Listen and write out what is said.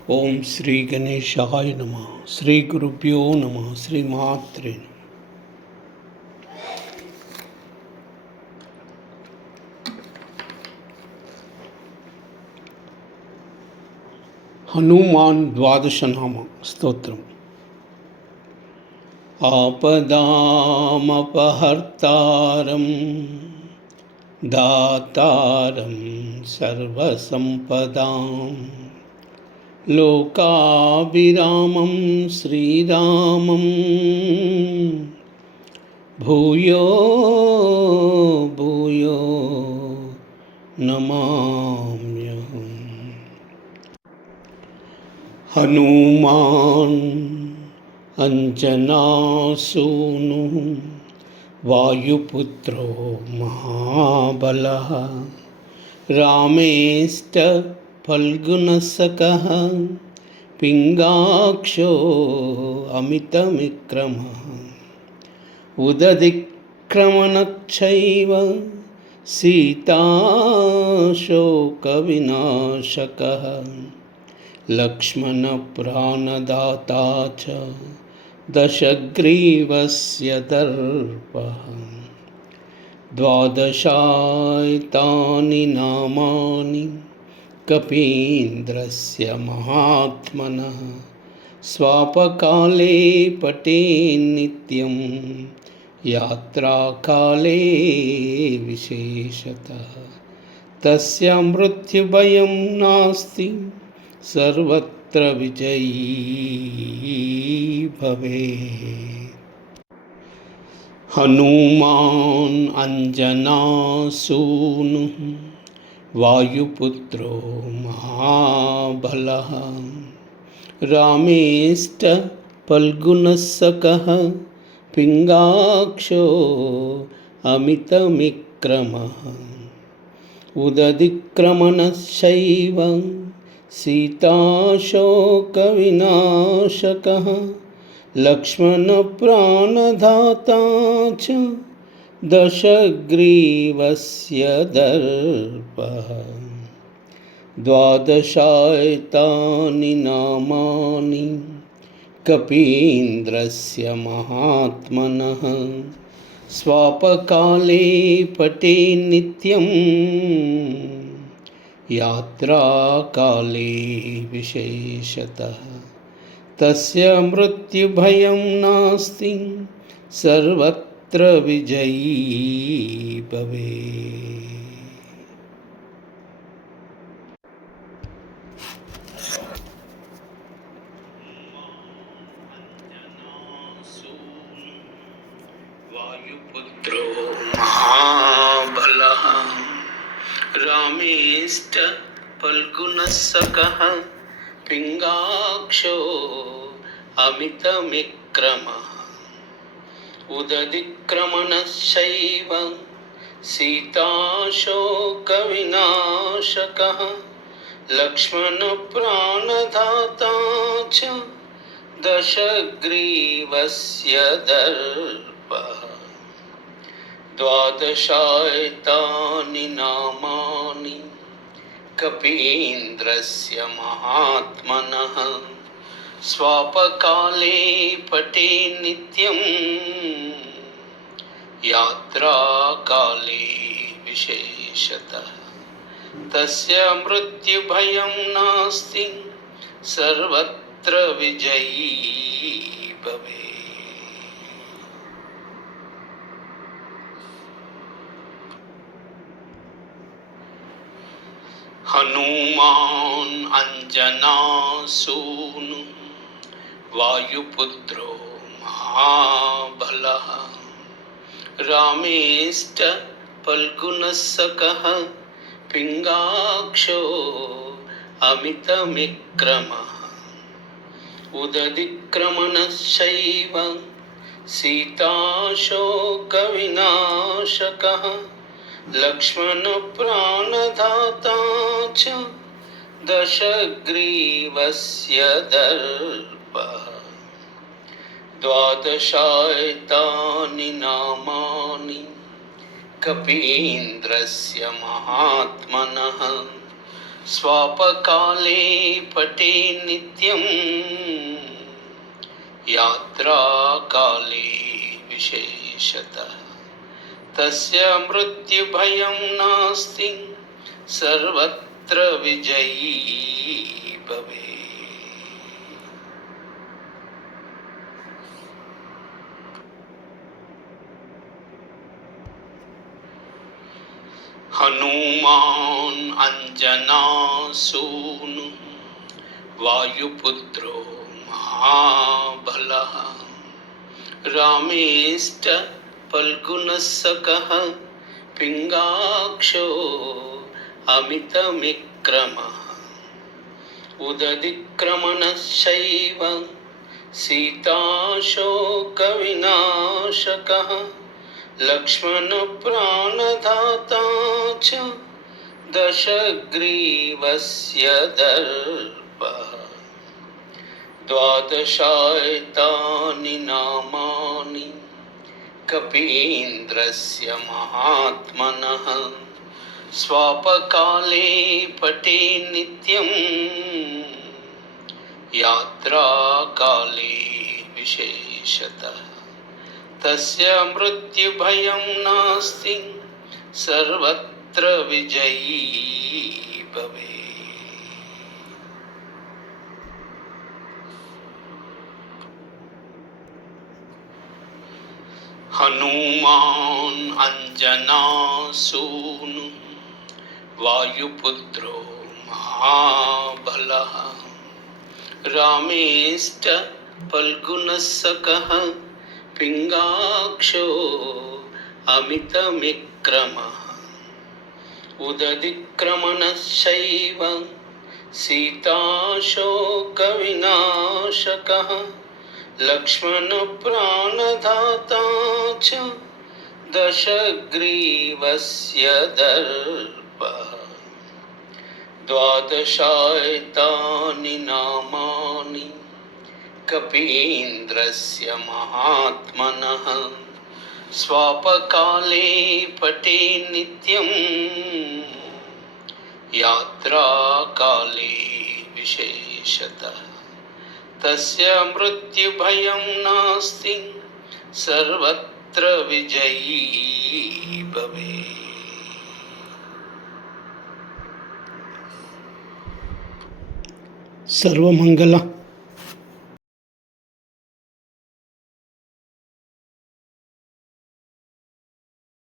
ఓం శ్రీ గణేశాయ నమః. శ్రీ గురుభ్యో నమః. శ్రీమాత్రే నమః. హనుమాన్ ద్వాదశనామ స్తోత్రం. ఆపదామపహర్తారం దాతారం సర్వసంపదాం లోకాభిరామం శ్రీరామం భూయో భూయో నమామ్యహం. హనుమాన్ అంజనాసూను వాయుపుత్రో మహాబలః రామేష్ట ఫల్గుణసఖః పింగాక్షో అమితవిక్రమః ఉదతిక్రమణశ్చైవ సీతాశోకవినాశకः లక్ష్మణప్రాణదాతా చ దశగ్రీవస్య దర్పః. ద్వాదశాయతాని నామాని కపీంద్రస్య మహాత్మనః స్వాపకాలే పఠేన్నిత్యం యాత్రాకాలే విశేషతః. తస్య మృత్యుభయం నాస్తి సర్వత్ర విజయీ భవేత్. హనుమాన్ అంజనాసూను వాయుపుత్రో మహాబలః రామేష్ట ఫల్గుణసఖః పింగాక్షో అమితవిక్రమః ఉదతిక్రమణశ్చైవ సీతాశోకవినాశకः లక్ష్మణప్రాణదాతా చ దశగ్రీవస్య దర్పః. ద్వాదశాయతాని నామాని కపీంద్రస్య మహాత్మనః స్వాపకాలే పఠేన్నిత్యం యాత్రాకాలే విశేషతః. తస్య మృత్యుభయం నాస్తి సర్వత్ర విజయీ భవేత్. వాయుపుత్రో మహాబలః రామేష్ట ఫల్గుణసఖః పింగాక్షో అమితవిక్రమః ఉదతిక్రమణశ్చైవ సీతాశోకవినాశకः లక్ష్మణప్రాణదాతా చ దశగ్రీవస్య దర్పః. ద్వాదశాయతాని నామాని కపీంద్రస్య మహాత్మనః స్వాపకాలే పఠేన్నిత్యం యాత్రాకాలే విశేషతః. తస్య మృత్యుభయం నాస్తి సర్వత్ర విజయీ భవేత్. హనుమాన్ అంజనాసూను వాయుపుత్రో మహాబలః రామేష్ట ఫల్గుణసఖః పింగాక్షో అమితవిక్రమః ఉదతిక్రమణశ్చైవ సీతాశోకవినాశకः లక్ష్మణప్రాణదాతా చ దశగ్రీవస్య దర్పః. ద్వాదశాయతాని నామాని కపీంద్రస్య మహాత్మనః स्वापकाले पठे नित्यं यात्राकाले विशेषतः तस्य मृत्युभयं नास्ति सर्वत्र विजयी भवेत्। हनुमान अंजनासूनु वायुपुत्रो महाबलः रामेष्ट फल्गुनस्सखः पिङ्गाक्षो अमितविक्रमः उदधिक्रमणश्चैव सीताशोकविनाशकः लक्ष्मणप्राणदाता च दशग्रीवस्य दर्पः। द्वादशायतानि नामानि कपीन्द्रस्य महात्मनः स्वापकाले पठे नित्यं यात्राकाले विशेषतः तस्य मृत्युभयं नास्ति सर्वत्र विजयी भवेत्। हनुमान अंजनासूनु वायुपुत्रो महाबलः रामेष्ट फल्गुनस्सखः पिङ्गाक्षो अमितविक्रमः उदधिक्रमणश्चैव सीताशोकविनाशकः लक्ष्मणप्राणदाता च दशग्रीवस्य दर्पः। द्वादशायतानि नामानि कपीन्द्रस्य महात्मनः स्वापकाले पठे नित्यं यात्राकाले विशेषतः तस्य मृत्युभयं नास्ति सर्वत्र विजयी भवेत्। सर्वमंगल